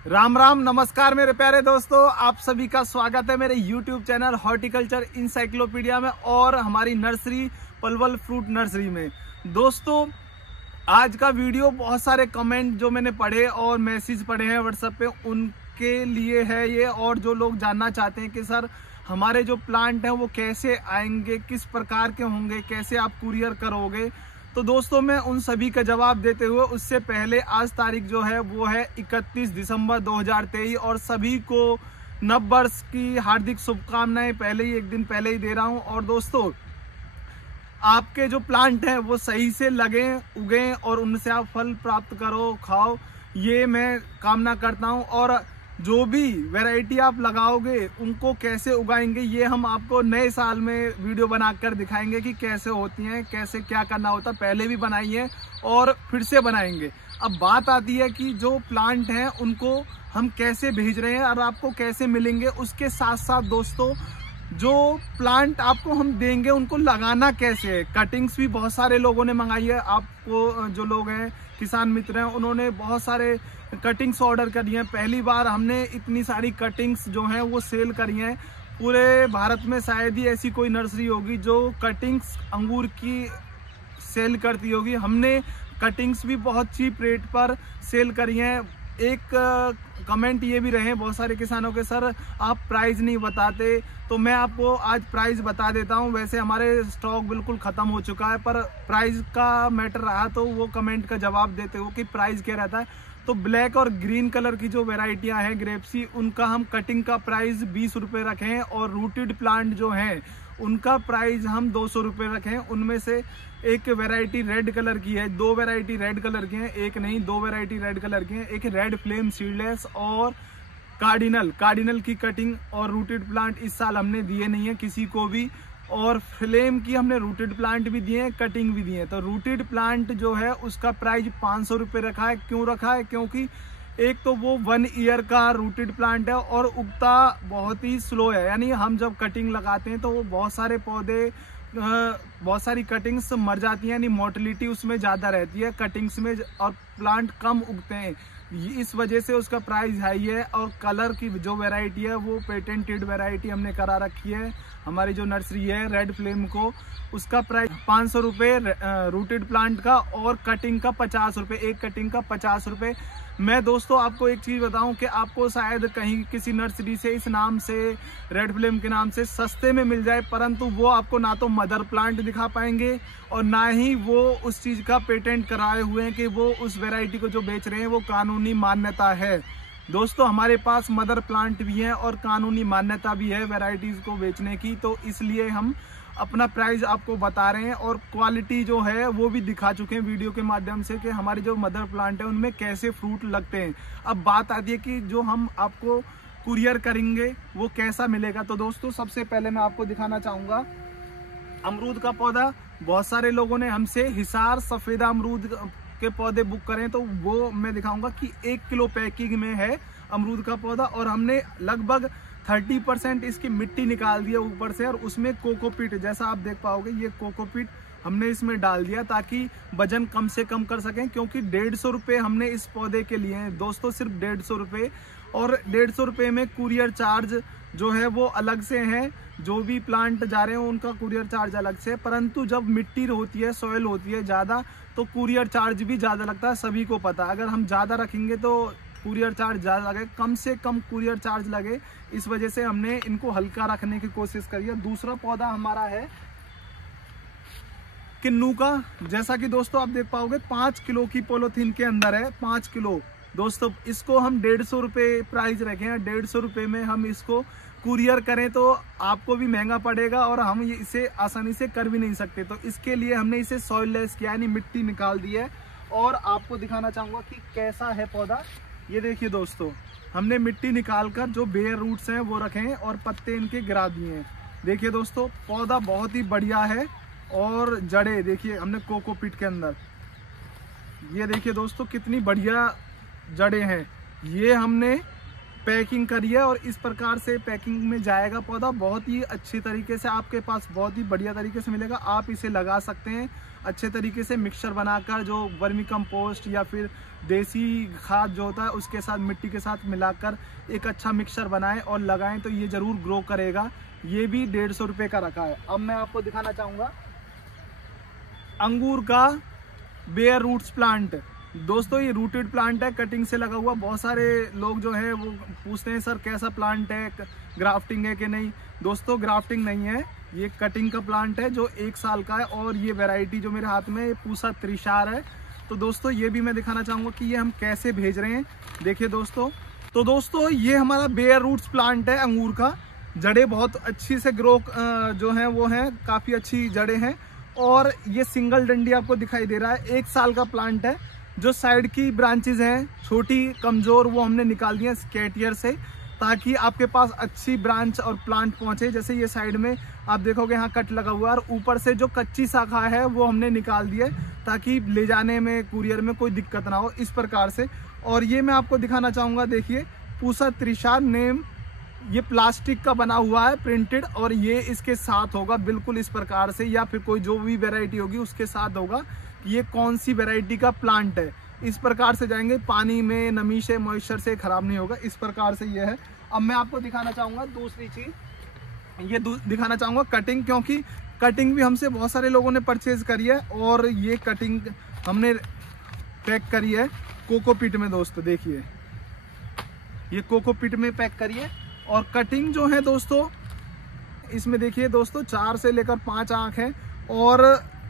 राम राम नमस्कार मेरे प्यारे दोस्तों, आप सभी का स्वागत है मेरे YouTube चैनल हॉर्टिकल्चर इंसाइक्लोपीडिया में और हमारी नर्सरी पलवल फ्रूट नर्सरी में। दोस्तों आज का वीडियो बहुत सारे कमेंट जो मैंने पढ़े और मैसेज पढ़े हैं व्हाट्सएप पे उनके लिए है ये, और जो लोग जानना चाहते हैं कि सर हमारे जो प्लांट हैं वो कैसे आएंगे, किस प्रकार के होंगे, कैसे आप कुरियर करोगे। तो दोस्तों मैं उन सभी का जवाब देते हुए उससे पहले आज तारीख जो है वो है 31 दिसंबर 2023 और सभी को नव वर्ष की हार्दिक शुभकामनाएं पहले ही, एक दिन पहले ही दे रहा हूं। और दोस्तों आपके जो प्लांट हैं वो सही से लगे, उगे और उनसे आप फल प्राप्त करो, खाओ, ये मैं कामना करता हूं। और जो भी वैरायटी आप लगाओगे उनको कैसे उगाएंगे ये हम आपको नए साल में वीडियो बनाकर दिखाएंगे कि कैसे होती हैं, कैसे क्या करना होता है। पहले भी बनाई है और फिर से बनाएंगे। अब बात आती है कि जो प्लांट हैं उनको हम कैसे भेज रहे हैं और आपको कैसे मिलेंगे। उसके साथ साथ दोस्तों जो प्लांट आपको हम देंगे उनको लगाना कैसे है। कटिंग्स भी बहुत सारे लोगों ने मंगाई है। आपको जो लोग हैं किसान मित्र हैं उन्होंने बहुत सारे कटिंग्स ऑर्डर करी हैं। पहली बार हमने इतनी सारी कटिंग्स जो हैं वो सेल करी हैं। पूरे भारत में शायद ही ऐसी कोई नर्सरी होगी जो कटिंग्स अंगूर की सेल करती होगी। हमने कटिंग्स भी बहुत चीप रेट पर सेल करी हैं। एक कमेंट ये भी रहे बहुत सारे किसानों के, सर आप प्राइस नहीं बताते, तो मैं आपको आज प्राइस बता देता हूं। वैसे हमारे स्टॉक बिल्कुल ख़त्म हो चुका है, पर प्राइस का मैटर रहा तो वो कमेंट का जवाब देते हो कि प्राइस क्या रहता है। तो ब्लैक और ग्रीन कलर की जो वेराइटियां हैं ग्रेप्सी, उनका हम कटिंग का प्राइस 20 रुपये रखे हैं और रूटेड प्लांट जो हैं उनका प्राइस हम 200 रुपये रखे हैं। उनमें से एक वैरायटी रेड कलर की है, दो वैरायटी रेड कलर की हैं, एक नहीं दो वैरायटी रेड कलर की हैं। एक रेड फ्लेम सीडलेस और कार्डिनल की कटिंग और रूटेड प्लांट इस साल हमने दिए नहीं है किसी को भी। और फ्लेम की हमने रूटेड प्लांट भी दिए हैं, कटिंग भी दिए हैं। तो रूटेड प्लांट जो है उसका प्राइस 500 रुपये रखा है। क्यों रखा है? क्योंकि एक तो वो 1 ईयर का रूटेड प्लांट है और उगता बहुत ही स्लो है। यानी हम जब कटिंग लगाते हैं तो वो बहुत सारे पौधे, बहुत सारी कटिंग्स मर जाती हैं, यानी मोर्टेलिटी उसमें ज़्यादा रहती है कटिंग्स में और प्लांट कम उगते हैं। इस वजह से उसका प्राइस हाई है। और कलर की जो वैरायटी है वो पेटेंटेड वैरायटी हमने करा रखी है। हमारी जो नर्सरी है रेड फ्लेम को, उसका प्राइस 500 रुपये रूटेड प्लांट का और कटिंग का 50 रुपये, एक कटिंग का 50 रुपये। मैं दोस्तों आपको एक चीज़ बताऊं कि आपको शायद कहीं किसी नर्सरी से इस नाम से, रेड फ्लेम के नाम से सस्ते में मिल जाए, परंतु वो आपको ना तो मदर प्लांट दिखा पाएंगे और ना ही वो उस चीज़ का पेटेंट कराए हुए हैं कि वो उस वैरायटी को जो बेच रहे हैं वो कानूनी मान्यता है। दोस्तों हमारे पास मदर प्लांट भी है और कानूनी मान्यता भी है वैरायटीज़ को बेचने की, तो इसलिए हम अपना प्राइस आपको बता रहे हैं और क्वालिटी जो है वो भी दिखा चुके हैं वीडियो के माध्यम से कि हमारे जो मदर प्लांट है उनमें कैसे फ्रूट लगते हैं। अब बात आती है कि जो हम आपको कुरियर करेंगे वो कैसा मिलेगा। तो दोस्तों सबसे पहले मैं आपको दिखाना चाहूँगा अमरूद का पौधा। बहुत सारे लोगों ने हमसे हिसार सफ़ेदा अमरूद के पौधे बुक करें, तो वो मैं दिखाऊंगा कि 1 किलो पैकिंग में है अमरूद का पौधा और हमने लगभग 30% इसकी मिट्टी निकाल दी है ऊपर से और उसमें कोकोपीट, जैसा आप देख पाओगे ये कोकोपीट हमने इसमें डाल दिया ताकि वजन कम से कम कर सकें। क्योंकि 150 रुपये हमने इस पौधे के लिए हैं दोस्तों, सिर्फ 150 रुपये, और 150 रुपये में कुरियर चार्ज जो है वो अलग से है। जो भी प्लांट जा रहे हैं उनका कुरियर चार्ज अलग से है, परंतु जब मिट्टी होती है, सॉइल होती है ज़्यादा, तो कुरियर चार्ज भी ज़्यादा लगता है, सभी को पता है। अगर हम ज़्यादा रखेंगे तो कुरियर चार्ज ज़्यादा लगे, कम से कम कुरियर चार्ज लगे, इस वजह से हमने इनको हल्का रखने की कोशिश करी है। दूसरा पौधा हमारा है किन्नू का। जैसा कि दोस्तों आप देख पाओगे 5 किलो की पॉलीथीन के अंदर है, 5 किलो। दोस्तों इसको हम 150 रुपये प्राइस रखे हैं। 150 रुपये में हम इसको कुरियर करें तो आपको भी महंगा पड़ेगा और हम इसे आसानी से कर भी नहीं सकते। तो इसके लिए हमने इसे सॉइल लेस किया, यानी मिट्टी निकाल दी है। और आपको दिखाना चाहूँगा कि कैसा है पौधा। ये देखिए दोस्तों, हमने मिट्टी निकालकर जो बेयर रूट्स हैं वो रखे हैं और पत्ते इनके गिरा दिए हैं। देखिए दोस्तों पौधा बहुत ही बढ़िया है और जड़ें देखिए हमने कोकोपीट के अंदर, ये देखिए दोस्तों कितनी बढ़िया जड़ें हैं। ये हमने पैकिंग करिए और इस प्रकार से पैकिंग में जाएगा पौधा। बहुत ही अच्छी तरीके से आपके पास बहुत ही बढ़िया तरीके से मिलेगा। आप इसे लगा सकते हैं अच्छे तरीके से मिक्सचर बनाकर, जो वर्मी कंपोस्ट या फिर देसी खाद जो होता है उसके साथ मिट्टी के साथ मिलाकर एक अच्छा मिक्सचर बनाएं और लगाएं तो ये ज़रूर ग्रो करेगा। ये भी 150 रुपये का रखा है। अब मैं आपको दिखाना चाहूँगा अंगूर का बेयर रूट्स प्लांट। दोस्तों ये रूटेड प्लांट है, कटिंग से लगा हुआ। बहुत सारे लोग जो है वो पूछते हैं सर कैसा प्लांट है, ग्राफ्टिंग है कि नहीं। दोस्तों ग्राफ्टिंग नहीं है, ये कटिंग का प्लांट है जो 1 साल का है। और ये वैरायटी जो मेरे हाथ में ये पूसा त्रिशार है। तो दोस्तों ये भी मैं दिखाना चाहूँगा कि ये हम कैसे भेज रहे हैं। देखिए दोस्तों, तो दोस्तों ये हमारा बेयर रूट्स प्लांट है अंगूर का। जड़ें बहुत अच्छी से ग्रो जो है वो हैं, काफ़ी अच्छी जड़ें हैं। और ये सिंगल डंडी आपको दिखाई दे रहा है, 1 साल का प्लांट है। जो साइड की ब्रांचेस हैं छोटी कमज़ोर वो हमने निकाल दी हैं स्केटियर से, ताकि आपके पास अच्छी ब्रांच और प्लांट पहुंचे। जैसे ये साइड में आप देखोगे यहाँ कट लगा हुआ है और ऊपर से जो कच्ची शाखा है वो हमने निकाल दी है ताकि ले जाने में कुरियर में कोई दिक्कत ना हो, इस प्रकार से। और ये मैं आपको दिखाना चाहूँगा, देखिए पूसा त्रिशार नेम, ये प्लास्टिक का बना हुआ है प्रिंटेड, और ये इसके साथ होगा बिल्कुल इस प्रकार से, या फिर कोई जो भी वैरायटी होगी उसके साथ होगा कि ये कौन सी वैरायटी का प्लांट है। इस प्रकार से जाएंगे, पानी में नमी से मॉइस्चर से खराब नहीं होगा, इस प्रकार से ये है। अब मैं आपको दिखाना चाहूँगा दूसरी चीज़, ये दिखाना चाहूँगा कटिंग, क्योंकि कटिंग भी हमसे बहुत सारे लोगों ने परचेज करी है। और ये कटिंग हमने पैक करी है कोकोपीट में। दोस्तों देखिए ये कोकोपीट में पैक करी है। और कटिंग जो है दोस्तों इसमें देखिए दोस्तों 4 से लेकर 5 आँख है और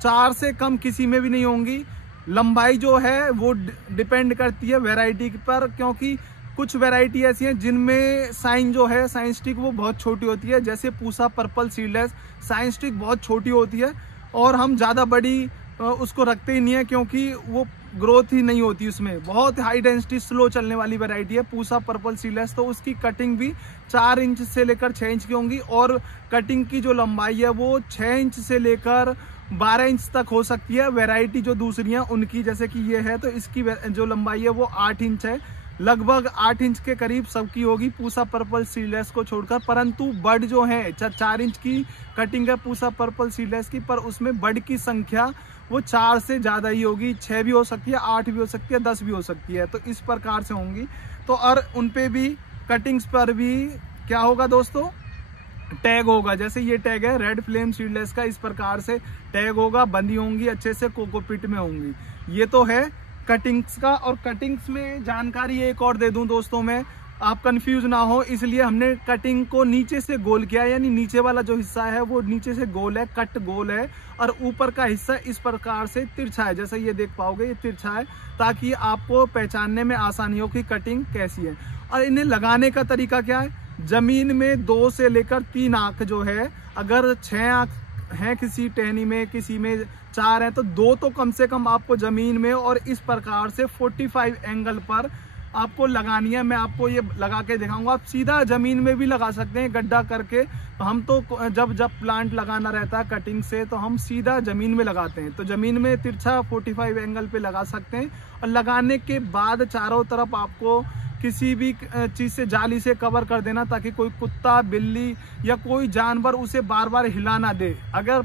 4 से कम किसी में भी नहीं होंगी। लंबाई जो है वो डिपेंड करती है वैरायटी पर, क्योंकि कुछ वैरायटी ऐसी हैं जिनमें साइन जो है साइन स्टिक वो बहुत छोटी होती है। जैसे पूसा पर्पल सीडलेस साइन स्टिक बहुत छोटी होती है और हम ज़्यादा बड़ी उसको रखते ही नहीं है, क्योंकि वो ग्रोथ ही नहीं होती उसमें। बहुत हाई डेंसिटी स्लो चलने वाली वैरायटी है पूसा पर्पल सीडलेस, तो उसकी कटिंग भी 4 इंच से लेकर 6 इंच की होंगी। और कटिंग की जो लंबाई है वो 6 इंच से लेकर 12 इंच तक हो सकती है। वैरायटी जो दूसरी हैं उनकी, जैसे कि ये है, तो इसकी जो लंबाई है वो 8 इंच है, लगभग 8 इंच के करीब सबकी होगी पूसा पर्पल सीडलेस को छोड़कर। परंतु बड जो है 4 इंच की कटिंग है पूसा पर्पल सीडलेस की, पर उसमें बड की संख्या वो 4 से ज़्यादा ही होगी। 6 भी हो सकती है, 8 भी हो सकती है, 10 भी हो सकती है, तो इस प्रकार से होंगी। तो और उन पे भी कटिंग्स पर भी क्या होगा दोस्तों, टैग होगा। जैसे ये टैग है रेड फ्लेम सीडलेस का, इस प्रकार से टैग होगा, बंदी होंगी अच्छे से, कोकोपीट में होंगी। ये तो है कटिंग्स का। और कटिंग्स में जानकारी एक और दे दूं दोस्तों मैं, आप कंफ्यूज ना हो, इसलिए हमने कटिंग को नीचे से गोल किया, यानी नीचे वाला जो हिस्सा है वो नीचे से गोल है, कट गोल है, और ऊपर का हिस्सा इस प्रकार से तिरछा है। जैसे ये देख पाओगे ये तिरछा है, ताकि आपको पहचानने में आसानी हो कि कटिंग कैसी है। और इन्हें लगाने का तरीका क्या है, जमीन में 2 से लेकर 3 आंख जो है, अगर 6 आंख है किसी टहनी में, किसी में 4 है, तो 2 तो कम से कम आपको जमीन में और इस प्रकार से 45 एंगल पर आपको लगानी है। मैं आपको ये लगा के दिखाऊंगा। आप सीधा जमीन में भी लगा सकते हैं गड्ढा करके। हम तो जब प्लांट लगाना रहता है कटिंग से तो हम सीधा जमीन में लगाते हैं, तो जमीन में तिरछा 45 एंगल पे लगा सकते हैं। और लगाने के बाद चारों तरफ आपको किसी भी चीज़ से, जाली से कवर कर देना, ताकि कोई कुत्ता, बिल्ली या कोई जानवर उसे बार बार हिला ना दे। अगर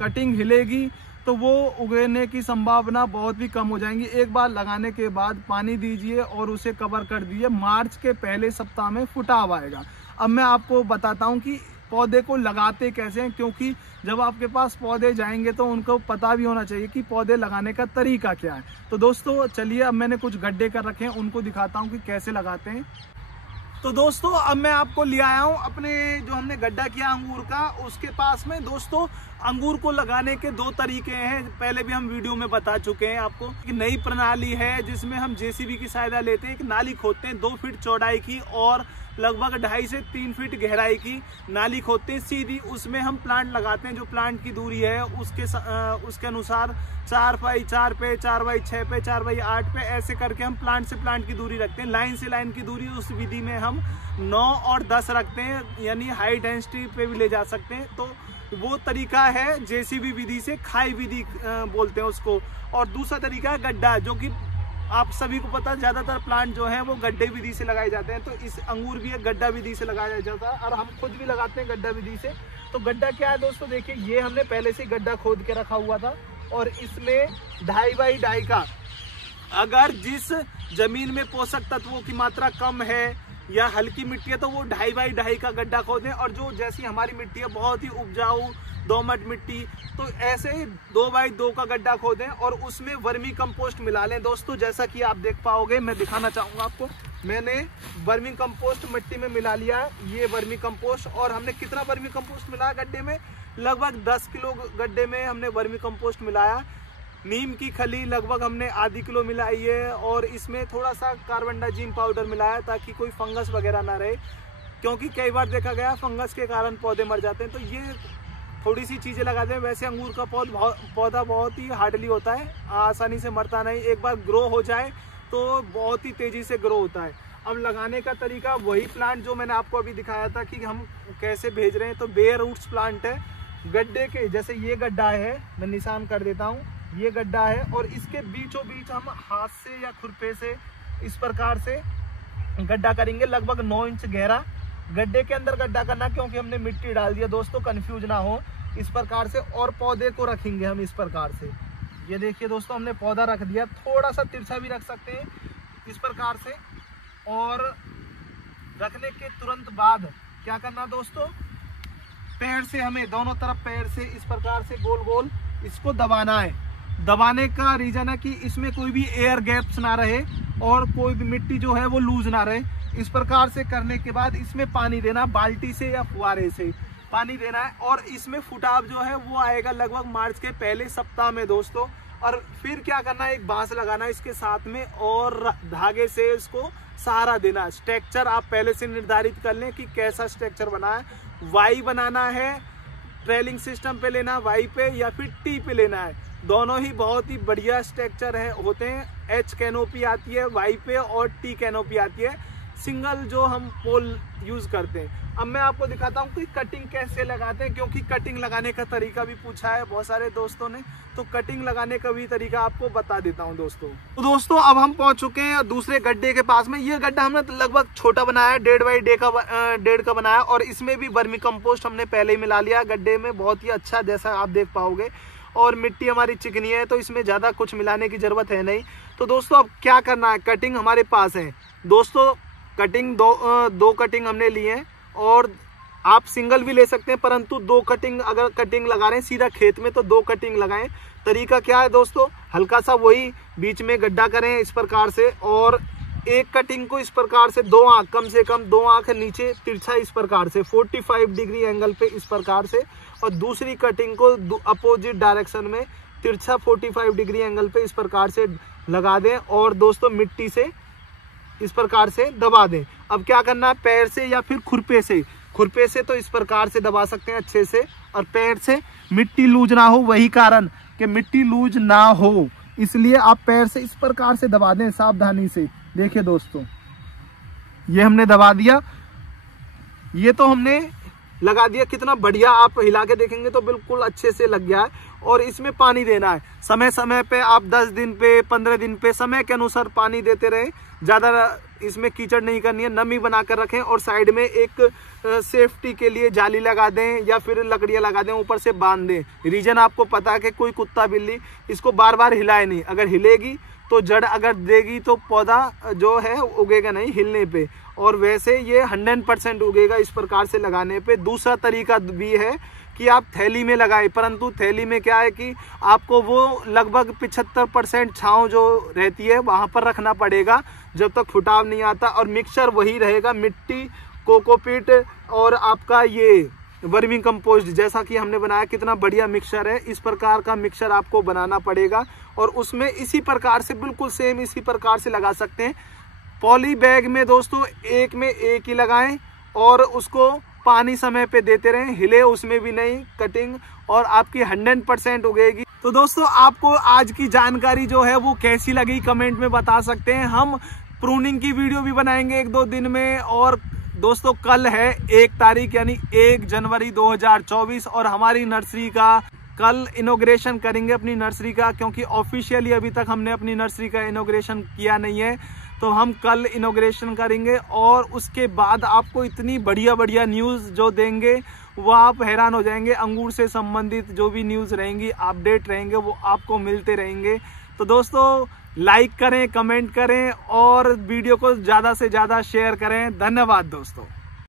कटिंग हिलेगी तो वो उगने की संभावना बहुत ही कम हो जाएंगी। एक बार लगाने के बाद पानी दीजिए और उसे कवर कर दीजिए। मार्च के पहले सप्ताह में फुटाव आएगा। अब मैं आपको बताता हूँ कि पौधे को लगाते कैसे हैं, क्योंकि जब आपके पास पौधे जाएंगे तो उनको पता भी होना चाहिए कि पौधे लगाने का तरीका क्या है। तो दोस्तों चलिए, अब मैंने कुछ गड्ढे कर रखे हैं, उनको दिखाता हूँ कि कैसे लगाते हैं। तो दोस्तों अब मैं आपको ले आया हूँ अपने जो हमने गड्ढा किया अंगूर का, उसके पास में। दोस्तों अंगूर को लगाने के 2 तरीके हैं, पहले भी हम वीडियो में बता चुके हैं आपको। एक नई प्रणाली है जिसमें हम जेसीबी की सहायता लेते हैं, एक नाली खोदते हैं 2 फीट चौड़ाई की और लगभग 2.5 से 3 फीट गहराई की नाली खोदते हैं सीधी। उसमें हम प्लांट लगाते हैं, जो प्लांट की दूरी है उसके अनुसार 4x4 पे, 4x6 पे, 4x8 पे, ऐसे करके हम प्लांट से प्लांट की दूरी रखते हैं। लाइन से लाइन की दूरी उस विधि में हम 9 और 10 रखते हैं, यानी हाई डेंसिटी पे भी ले जा सकते हैं। तो वो तरीका है जेसीबी विधि से, खाई विधि बोलते हैं उसको। और दूसरा तरीका है गड्ढा, जो कि आप सभी को पता है ज्यादातर प्लांट जो है वो गड्ढे विधि से लगाए जाते हैं, तो इस अंगूर भी एक गड्ढा विधि से लगाया जाता है और हम खुद भी लगाते हैं गड्ढा विधि से। तो गड्ढा क्या है दोस्तों, देखिए ये हमने पहले से गड्ढा खोद के रखा हुआ था और इसमें 2.5 बाई 2.5 का, अगर जिस जमीन में पोषक तत्वों की मात्रा कम है या हल्की मिट्टी है तो वो 2.5 बाई 2.5 का गड्ढा खोदें। और जो जैसी हमारी मिट्टी है बहुत ही उपजाऊ दोमट मिट्टी, तो ऐसे 2 बाई 2 का गड्ढा खोदें और उसमें वर्मी कंपोस्ट मिला लें। दोस्तों जैसा कि आप देख पाओगे, मैं दिखाना चाहूँगा आपको, मैंने वर्मी कंपोस्ट मिट्टी में मिला लिया है। ये वर्मी कंपोस्ट, और हमने कितना वर्मी कंपोस्ट मिलाया गड्ढे में, लगभग 10 किलो गड्ढे में हमने वर्मी कंपोस्ट मिलाया। नीम की खली लगभग हमने आधी किलो मिलाई है और इसमें थोड़ा सा कार्बनडाजिम पाउडर मिलाया ताकि कोई फंगस वगैरह ना रहे, क्योंकि कई बार देखा गया फंगस के कारण पौधे मर जाते हैं। तो ये थोड़ी सी चीज़ें लगा दें। वैसे अंगूर का पौधा बहुत ही हार्डली होता है, आसानी से मरता नहीं, एक बार ग्रो हो जाए तो बहुत ही तेज़ी से ग्रो होता है। अब लगाने का तरीका वही प्लांट जो मैंने आपको अभी दिखाया था कि हम कैसे भेज रहे हैं, तो बेयर रूट्स प्लांट है। गड्ढे के जैसे ये गड्ढा है, मैं निशान कर देता हूँ, ये गड्ढा है और इसके बीचों बीच हम हाथ से या खुरपे से इस प्रकार से गड्ढा करेंगे, लगभग 9 इंच गहरा। गड्ढे के अंदर गड्ढा करना क्योंकि हमने मिट्टी डाल दिया दोस्तों, कंफ्यूज ना हो इस प्रकार से। और पौधे को रखेंगे हम इस प्रकार से, ये देखिए दोस्तों हमने पौधा रख दिया, थोड़ा सा तिरछा भी रख सकते हैं इस प्रकार से। और रखने के तुरंत बाद क्या करना दोस्तों, पैर से हमें दोनों तरफ पैर से इस प्रकार से गोल गोल इसको दबाना है। दबाने का रीजन है कि इसमें कोई भी एयर गैप्स ना रहे और कोई भी मिट्टी जो है वो लूज ना रहे। इस प्रकार से करने के बाद इसमें पानी देना, बाल्टी से या फुहारे से पानी देना है। और इसमें फुटाव जो है वो आएगा लगभग मार्च के पहले सप्ताह में दोस्तों। और फिर क्या करना है, एक बांस लगाना है इसके साथ में और धागे से इसको सहारा देना। स्ट्रक्चर आप पहले से निर्धारित कर लें कि कैसा स्ट्रक्चर बना है, वाई बनाना है, ट्रेलिंग सिस्टम पे लेना वाई पे या फिर टी पे लेना है। दोनों ही बहुत ही बढ़िया स्ट्रक्चर है होते हैं। एच कैनोपी आती है वाई पे और टी कैनोपी आती है सिंगल जो हम पोल यूज करते हैं। अब मैं आपको दिखाता हूँ कि कटिंग कैसे लगाते हैं, क्योंकि कटिंग लगाने का तरीका भी पूछा है बहुत सारे दोस्तों ने, तो कटिंग लगाने का भी तरीका आपको बता देता हूँ दोस्तों। तो दोस्तों अब हम पहुंच चुके हैं दूसरे गड्ढे के पास में। ये गड्ढा हमने लगभग छोटा बनाया है, 1.5 बाई 1.5 का बनाया और इसमें भी वर्मी कंपोस्ट हमने पहले ही मिला लिया गड्ढे में, बहुत ही अच्छा जैसा आप देख पाओगे। और मिट्टी हमारी चिकनी है तो इसमें ज़्यादा कुछ मिलाने की ज़रूरत है नहीं। तो दोस्तों अब क्या करना है, कटिंग हमारे पास है दोस्तों। कटिंग दो कटिंग हमने लिए हैं और आप सिंगल भी ले सकते हैं, परंतु 2 कटिंग अगर कटिंग लगा रहे हैं सीधा खेत में तो 2 कटिंग लगाएं। तरीका क्या है दोस्तों, हल्का सा वही बीच में गड्ढा करें इस प्रकार से और एक कटिंग को इस प्रकार से 2 आंख, कम से कम 2 आंख नीचे तिरछा इस प्रकार से 45 डिग्री एंगल पे इस प्रकार से, और दूसरी कटिंग को अपोजिट डायरेक्शन में तिरछा 45 डिग्री एंगल पे इस प्रकार से लगा दें और दोस्तों मिट्टी से इस प्रकार से दबा दें। अब क्या करना है, पैर से या फिर खुरपे से तो इस प्रकार से दबा सकते हैं अच्छे से, और पैर से मिट्टी लूज ना हो, वही कारण कि मिट्टी लूज ना हो इसलिए आप पैर से इस प्रकार से दबा दें सावधानी से। देखिए दोस्तों ये हमने दबा दिया, ये तो हमने लगा दिया, कितना बढ़िया आप हिला के देखेंगे तो बिल्कुल अच्छे से लग गया है। और इसमें पानी देना है समय समय पे, आप 10 दिन पे 15 दिन पे समय के अनुसार पानी देते रहे, ज़्यादा इसमें कीचड़ नहीं करनी है, नमी बना कर रखें। और साइड में एक सेफ्टी के लिए जाली लगा दें या फिर लकड़ियाँ लगा दें, ऊपर से बांध दें। रीजन आपको पता है कि कोई कुत्ता बिल्ली इसको बार बार हिलाए नहीं, अगर हिलेगी तो जड़ अगर देगी तो पौधा जो है उगेगा नहीं हिलने पे, और वैसे ये 100% उगेगा इस प्रकार से लगाने पे। दूसरा तरीका भी है कि आप थैली में लगाएं, परंतु थैली में क्या है कि आपको वो लगभग 75% छांव जो रहती है वहां पर रखना पड़ेगा जब तक फुटाव नहीं आता, और मिक्सचर वही रहेगा, मिट्टी, कोकोपीट और आपका ये वर्मी कंपोस्ट जैसा कि हमने बनाया। कितना बढ़िया मिक्सचर है, इस प्रकार का मिक्सचर आपको बनाना पड़ेगा और उसमें इसी प्रकार से बिल्कुल सेम इसी प्रकार से लगा सकते हैं। पॉली बैग में दोस्तों एक में एक ही लगाएं और उसको पानी समय पे देते रहें, हिले उसमें भी नहीं कटिंग, और आपकी 100% उगेगी। तो दोस्तों आपको आज की जानकारी जो है वो कैसी लगी कमेंट में बता सकते हैं। हम प्रूनिंग की वीडियो भी बनाएंगे 1-2 दिन में। और दोस्तों कल है 1 तारीख यानी 1 जनवरी 2024 और हमारी नर्सरी का कल इनॉग्रेशन करेंगे अपनी नर्सरी का, क्योंकि ऑफिशियली अभी तक हमने अपनी नर्सरी का इनॉग्रेशन किया नहीं है। तो हम कल इनॉग्रेशन करेंगे और उसके बाद आपको इतनी बढ़िया बढ़िया न्यूज़ जो देंगे वो आप हैरान हो जाएंगे। अंगूर से संबंधित जो भी न्यूज़ रहेंगी, अपडेट रहेंगे, वो आपको मिलते रहेंगे। तो दोस्तों लाइक करें, कमेंट करें और वीडियो को ज़्यादा से ज़्यादा शेयर करें। धन्यवाद दोस्तों।